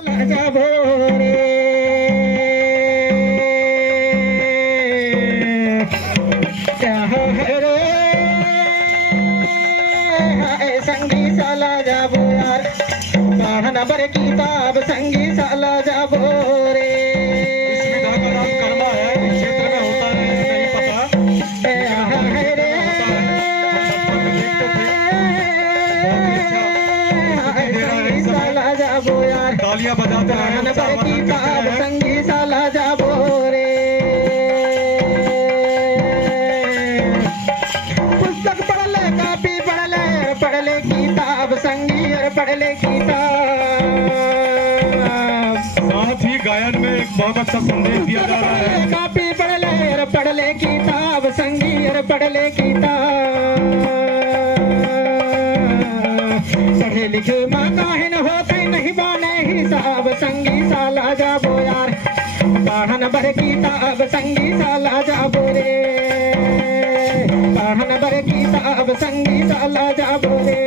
जाबो रे क्या है रे संगी साला जाबो यार पढ़न बर किताब संगी साला जाबो रे तालियां बजाते हैं किताब संगी साला जाबो रे पुस्तक पढ़ ले कापी पढ़ ले किताब संगी और पढ़ ले किताब। साथ ही गायन में एक बहुत अच्छा संदेश दिया जा रहा है। कापी पढ़ ले किताब संगी और पढ़ ले किताब। पढ़े लिखे माँ काहिन होते नहीं बाने हिसाब संगी साला जाबो यार पढ़न बर किताब संगी साला जाबो रे पढ़न बर किताब संगी साला जाबो रे।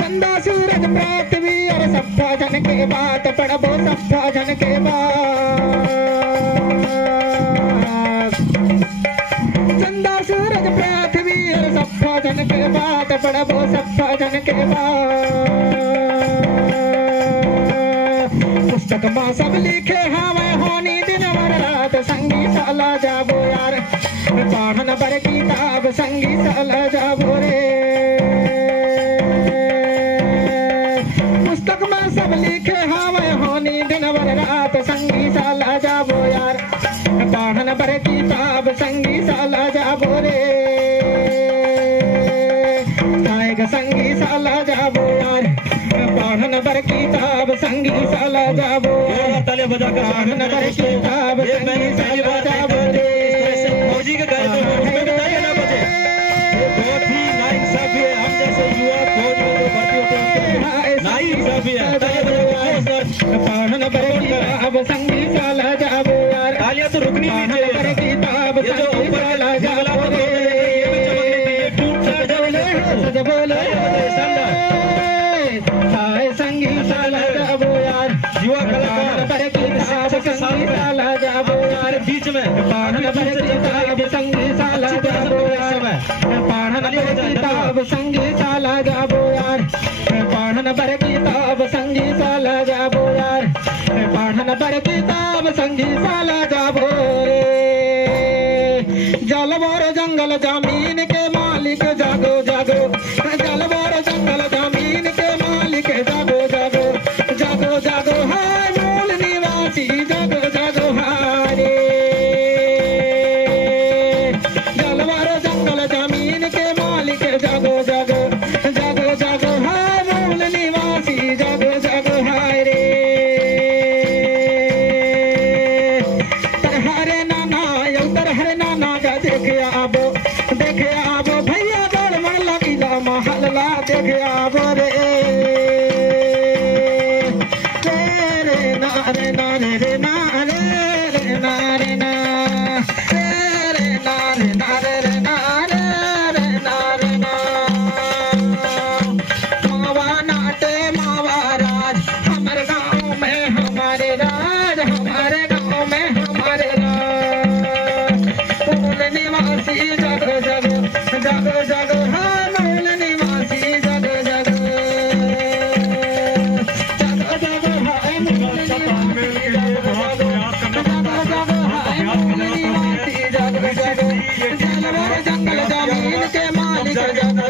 चंदा सूरज पृथ्वी और सब जन के बात पढ़बो सब जन के बात। चंदा सूरज पृथ्वी और सब जन के बात पढ़बो सब जन के बात। पुस्तक माँ सब लिखे हमें होनी दिन भर रात संगी साला जाबो यार पढ़न बर किताब संगी साला जाबो रे। पुस्तक में सब लिखे हमें होनी दिन भर रात संगी साला जाबो यार पढ़न बर किताब संगी साला जाबो रे संगी साला जाबो यार पढ़न बर किताब संगी साला जाबो तालियां बजाकर पढ़न बर किताब संगी साला जाबो रे। फौजी के गाय उसमें बताइए ना बचे बहुत ही नाइंसाफी है। हम जैसे युवा फौज में जो भर्ती होते हैं नाइंसाफी है। पढ़न बर किताब संगी साला जाबो यार तालियां तो रुकनी नहीं चाहिए। किताब संगी साला जाबो रे बोलो हाय संगी साला जाबो यार युवा कलाकार बर किताब संगी साला जाबो यार बीच में पढ़न बर किताब संगी साला जाबो यार पढ़न बर किताब संगी साला जाबो यार पढ़न बर किताब संगी साला जाबो यार पढ़न बर किताब संगी साला जाबो रे। जलवार जंगल जमीन के मालिक जागो जागो जलवार जंगल जमीन के मालिक जागो जागो जागो जागो हाय मूल निवासी जागो जागो हाय जलवार जंगल जमीन के मालिक जागो जागो जागो जागो हाय मूल निवासी जागो जागो हाय रे। तरहरे नाना का देखे आबो भैया गोल मन लगी महल्ला देखे आबो रे रे नारे नारे रे नारे रे नारे ना रे नारे नारे रे नारे रे नारे ना। मावा नाटे मावा राज हमारे गाँव में हमारे राज हमारे गाँव में हमारे राज मूल निवासी जगो जगो जगो जगो हाँ मूल निवासी जगो जगो जगो जगो हाय मूल निवासी जगो जगो जगो जगो हाय मूल निवासी जगो जगो जलवार जंगल जमीन के मालिक जगो